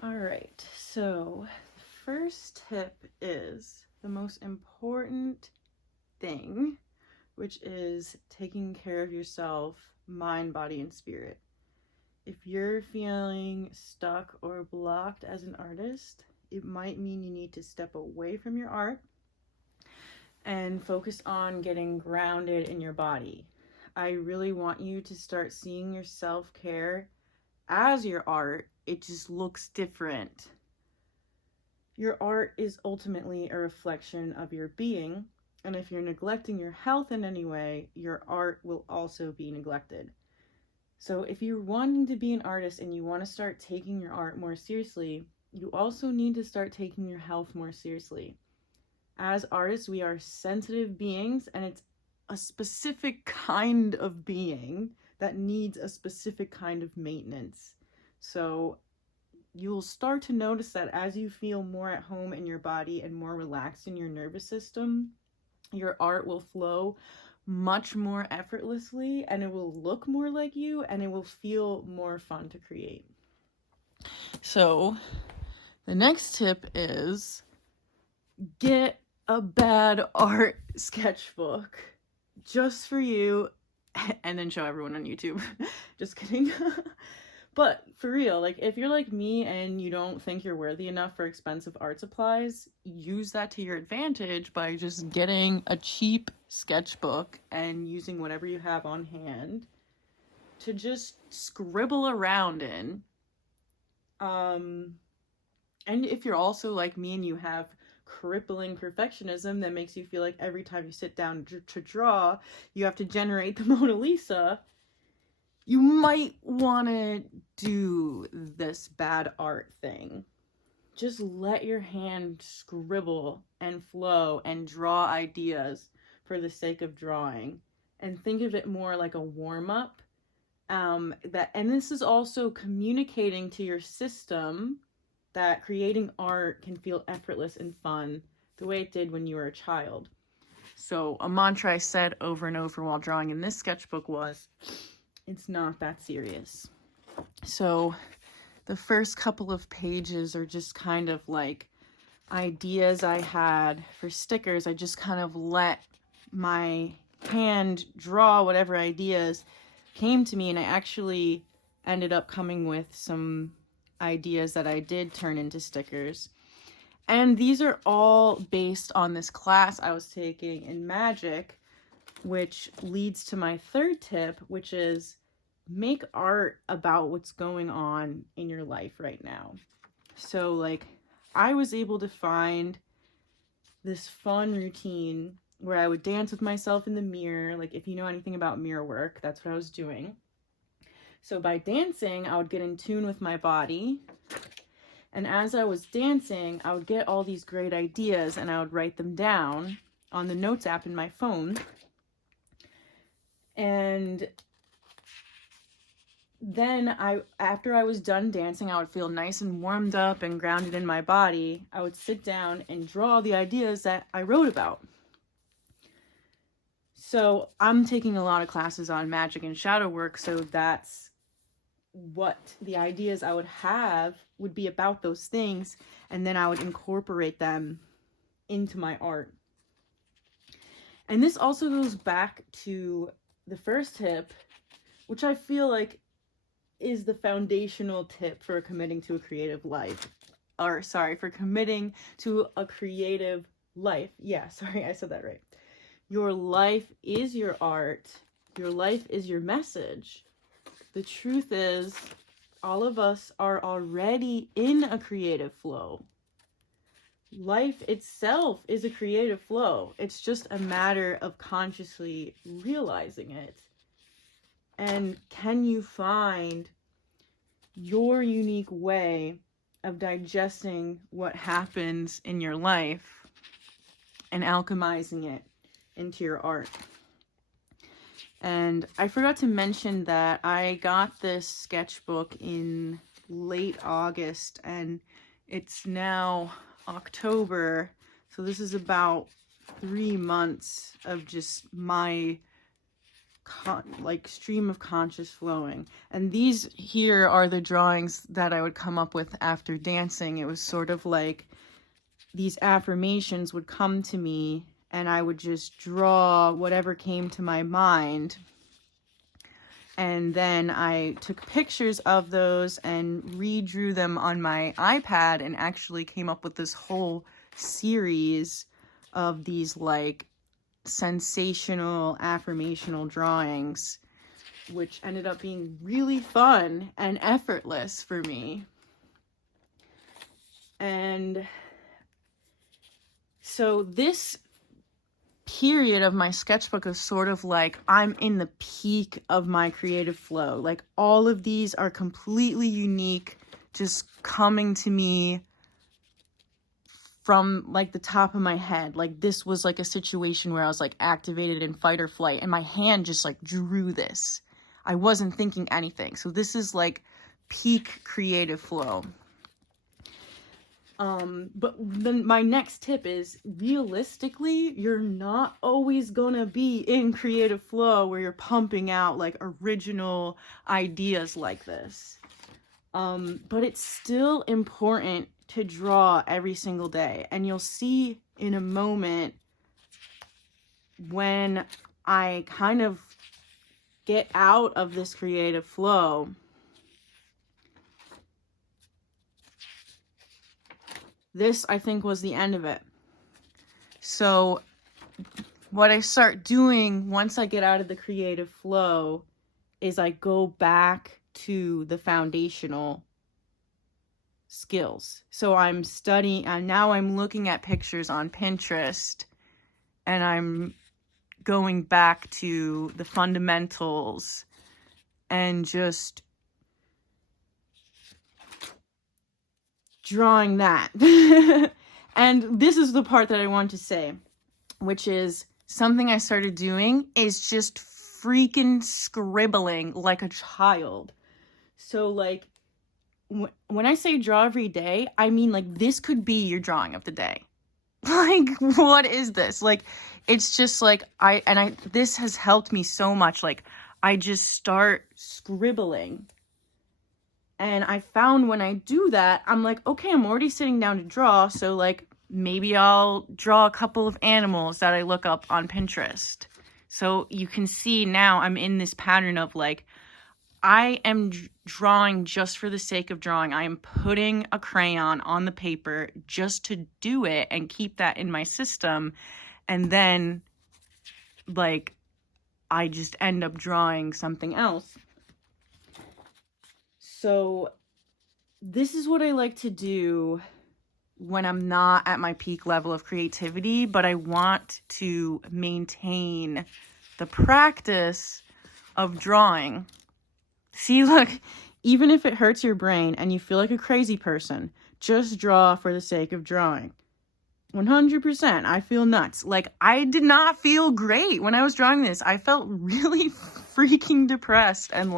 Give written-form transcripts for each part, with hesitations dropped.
All right, so the first tip is the most important thing, which is taking care of yourself, mind, body, and spirit. If you're feeling stuck or blocked as an artist, it might mean you need to step away from your art and focus on getting grounded in your body. I really want you to start seeing your self care as your art. It just looks different. Your art is ultimately a reflection of your being, and if you're neglecting your health in any way, your art will also be neglected. So, if you're wanting to be an artist and you want to start taking your art more seriously, you also need to start taking your health more seriously. As artists, we are sensitive beings, and it's a specific kind of being that needs a specific kind of maintenance. So, you'll start to notice that as you feel more at home in your body and more relaxed in your nervous system, your art will flow much more effortlessly, and it will look more like you, and it will feel more fun to create. So, the next tip is get a bad art sketchbook just for you and then show everyone on YouTube. Just kidding. But for real, like if you're like me and you don't think you're worthy enough for expensive art supplies, use that to your advantage by just getting a cheap sketchbook and using whatever you have on hand to just scribble around in. And if you're also like me and you have crippling perfectionism that makes you feel like every time you sit down to draw, you have to generate the Mona Lisa, you might want to do this bad art thing. Just let your hand scribble and flow and draw ideas for the sake of drawing, and think of it more like a warm-up. And this is also communicating to your system that creating art can feel effortless and fun the way it did when you were a child. So a mantra I said over and over while drawing in this sketchbook was, it's not that serious. So the first couple of pages are just kind of like ideas I had for stickers. I just kind of let my hand draw whatever ideas came to me, and I actually ended up coming with some ideas that I did turn into stickers. And these are all based on this class I was taking in magic, which leads to my third tip, which is make art about what's going on in your life right now. So, like, I was able to find this fun routine where I would dance with myself in the mirror. Like, if you know anything about mirror work, that's what I was doing. So by dancing, I would get in tune with my body. And as I was dancing, I would get all these great ideas and I would write them down on the notes app in my phone. And then after I was done dancing, I would feel nice and warmed up and grounded in my body. I would sit down and draw the ideas that I wrote about. So I'm taking a lot of classes on magic and shadow work, so that's what the ideas I would have would be about those things, and then I would incorporate them into my art. And this also goes back to the first tip, which I feel like is the foundational tip for committing to a creative life. Or sorry, for committing to a creative life. Yeah, sorry, I said that right. Your life is your art. Your life is your message. The truth is, all of us are already in a creative flow. Life itself is a creative flow. It's just a matter of consciously realizing it. And can you find your unique way of digesting what happens in your life and alchemizing it into your art? And I forgot to mention that I got this sketchbook in late August, and it's now October. So this is about 3 months of just my stream of conscious flowing. And these here are the drawings that I would come up with after dancing. It was sort of like these affirmations would come to me and I would just draw whatever came to my mind. And then I took pictures of those and redrew them on my iPad and actually came up with this whole series of these like sensational affirmational drawings, which ended up being really fun and effortless for me. And so this period of my sketchbook is sort of like I'm in the peak of my creative flow. Like all of these are completely unique, just coming to me from like the top of my head. Like this was like a situation where I was like activated in fight or flight and my hand just like drew this. I wasn't thinking anything. So this is like peak creative flow. But then my next tip is, realistically, you're not always gonna be in creative flow where you're pumping out like original ideas like this. But it's still important to draw every single day. And you'll see in a moment when I kind of get out of this creative flow, this, I think, was the end of it. So what I start doing once I get out of the creative flow is I go back to the foundational skills. So I'm studying, and now I'm looking at pictures on Pinterest, and I'm going back to the fundamentals and just drawing that. And this is the part that I want to say, which is something I started doing is just freaking scribbling like a child. So like when I say draw every day, I mean like this could be your drawing of the day. Like, what is this? Like, it's just like this has helped me so much. Like, I just start scribbling. And I found when I do that, I'm like, okay, I'm already sitting down to draw. So like, maybe I'll draw a couple of animals that I look up on Pinterest. So you can see now I'm in this pattern of like, I am drawing just for the sake of drawing. I am putting a crayon on the paper just to do it and keep that in my system. And then like, I just end up drawing something else. So this is what I like to do when I'm not at my peak level of creativity, but I want to maintain the practice of drawing. See, look, even if it hurts your brain and you feel like a crazy person, just draw for the sake of drawing. 100%, I feel nuts. Like, I did not feel great when I was drawing this. I felt really freaking depressed and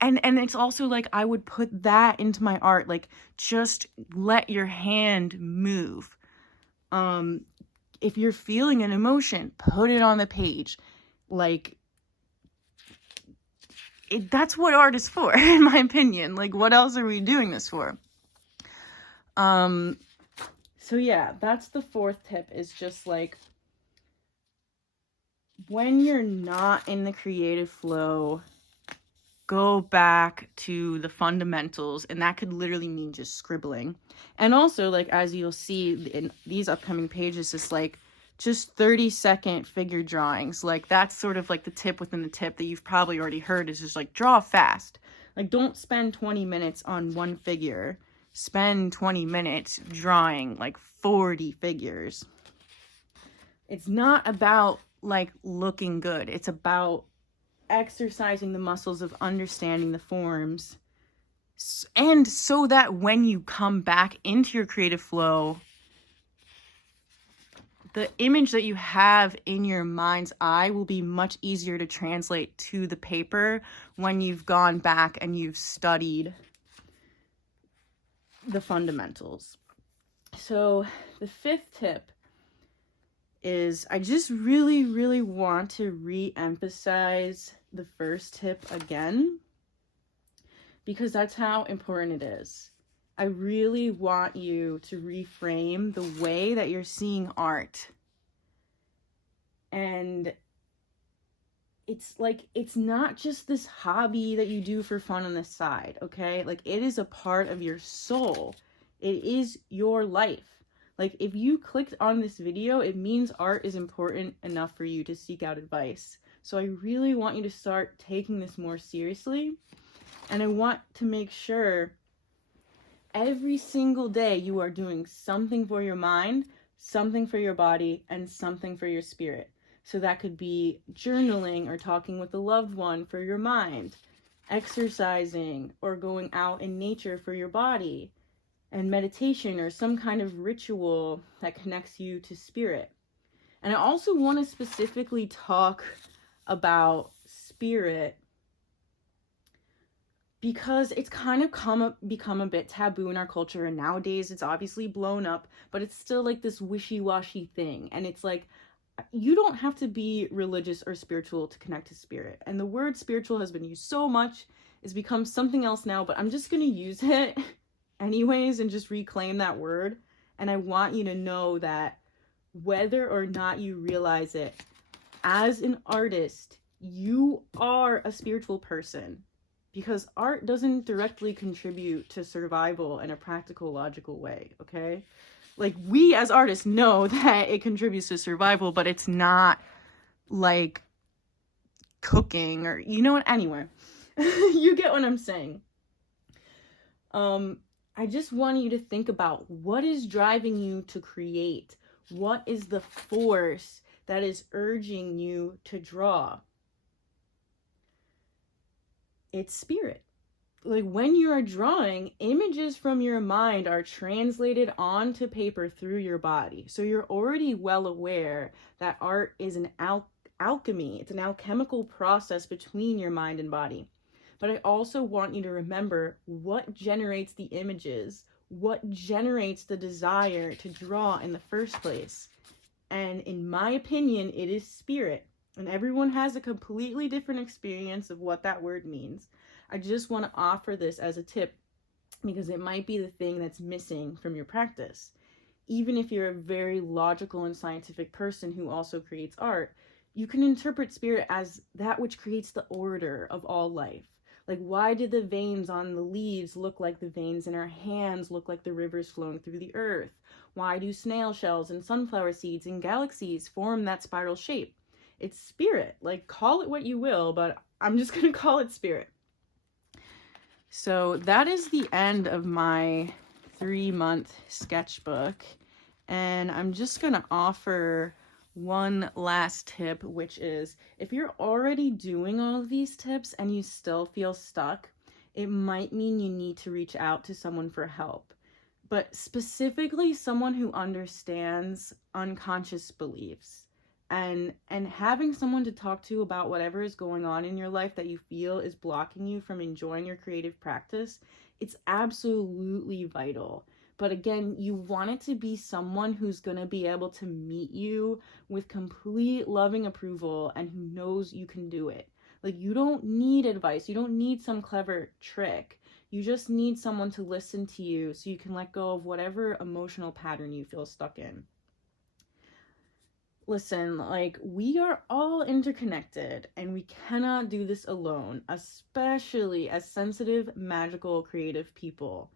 and it's also like I would put that into my art. Like, just let your hand move. If you're feeling an emotion, put it on the page. Like, that's what art is for, in my opinion. Like, what else are we doing this for? So yeah, that's the fourth tip, is just like, when you're not in the creative flow, go back to the fundamentals, and that could literally mean just scribbling. And also, like, as you'll see in these upcoming pages, it's like just 30-second figure drawings. Like, that's sort of like the tip within the tip that you've probably already heard, is just like, draw fast. Like, don't spend 20 minutes on one figure. Spend 20 minutes drawing like 40 figures. It's not about like looking good. It's about exercising the muscles of understanding the forms, and so that when you come back into your creative flow, the image that you have in your mind's eye will be much easier to translate to the paper when you've gone back and you've studied the fundamentals. So the fifth tip is I just really, really want to re-emphasize the first tip again, because that's how important it is. I really want you to reframe the way that you're seeing art. And it's like, it's not just this hobby that you do for fun on the side, okay? Like, it is a part of your soul. It is your life. Like, if you clicked on this video, it means art is important enough for you to seek out advice. So I really want you to start taking this more seriously. And I want to make sure every single day you are doing something for your mind, something for your body, and something for your spirit. So that could be journaling or talking with a loved one for your mind, exercising or going out in nature for your body, and meditation or some kind of ritual that connects you to spirit. And I also want to specifically talk about spirit because it's kind of become a bit taboo in our culture, and nowadays it's obviously blown up, but it's still like this wishy-washy thing. And it's like, you don't have to be religious or spiritual to connect to spirit. And the word spiritual has been used so much, it's become something else now, but I'm just going to use it anyways and just reclaim that word. And I want you to know that whether or not you realize it, as an artist, you are a spiritual person, because art doesn't directly contribute to survival in a practical, logical way, okay? Like, we as artists know that it contributes to survival, but it's not like cooking or, you know what, anyway. You get what I'm saying. I just want you to think about what is driving you to create. What is the force that is urging you to draw? It's spirit. Like, when you are drawing, images from your mind are translated onto paper through your body. So you're already well aware that art is an alchemy. It's an alchemical process between your mind and body. But I also want you to remember what generates the images, what generates the desire to draw in the first place. And in my opinion, it is spirit. And everyone has a completely different experience of what that word means. I just want to offer this as a tip because it might be the thing that's missing from your practice. Even if you're a very logical and scientific person who also creates art, you can interpret spirit as that which creates the order of all life. Like, why did the veins on the leaves look like the veins in our hands look like the rivers flowing through the earth? Why do snail shells and sunflower seeds and galaxies form that spiral shape? It's spirit. Like, call it what you will, but I'm just going to call it spirit. So that is the end of my 3-month sketchbook. And I'm just going to offer one last tip, which is, if you're already doing all of these tips and you still feel stuck, it might mean you need to reach out to someone for help. But specifically someone who understands unconscious beliefs. And having someone to talk to about whatever is going on in your life that you feel is blocking you from enjoying your creative practice, it's absolutely vital. But again, you want it to be someone who's going to be able to meet you with complete loving approval and who knows you can do it. Like, you don't need advice. You don't need some clever trick. You just need someone to listen to you so you can let go of whatever emotional pattern you feel stuck in. Listen, like, we are all interconnected and we cannot do this alone, especially as sensitive, magical, creative people.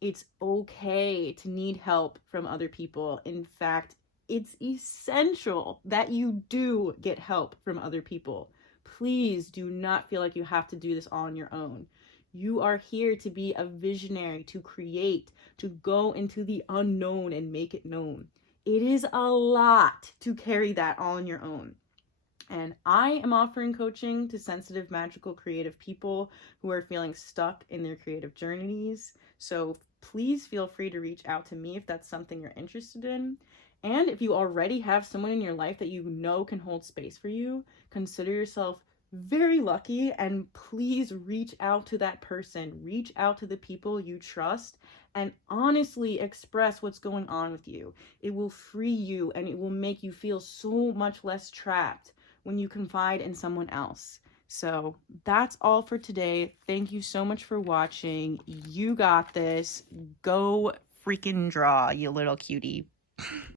It's okay to need help from other people. In fact, it's essential that you do get help from other people. Please do not feel like you have to do this on your own. You are here to be a visionary, to create, to go into the unknown and make it known. It is a lot to carry that all on your own. And I am offering coaching to sensitive, magical, creative people who are feeling stuck in their creative journeys. So please feel free to reach out to me if that's something you're interested in. And if you already have someone in your life that you know can hold space for you, consider yourself very lucky, and please reach out to that person. Reach out to the people you trust and honestly express what's going on with you. It will free you and it will make you feel so much less trapped when you confide in someone else. So that's all for today. Thank you so much for watching. You got this. Go freaking draw, you little cutie.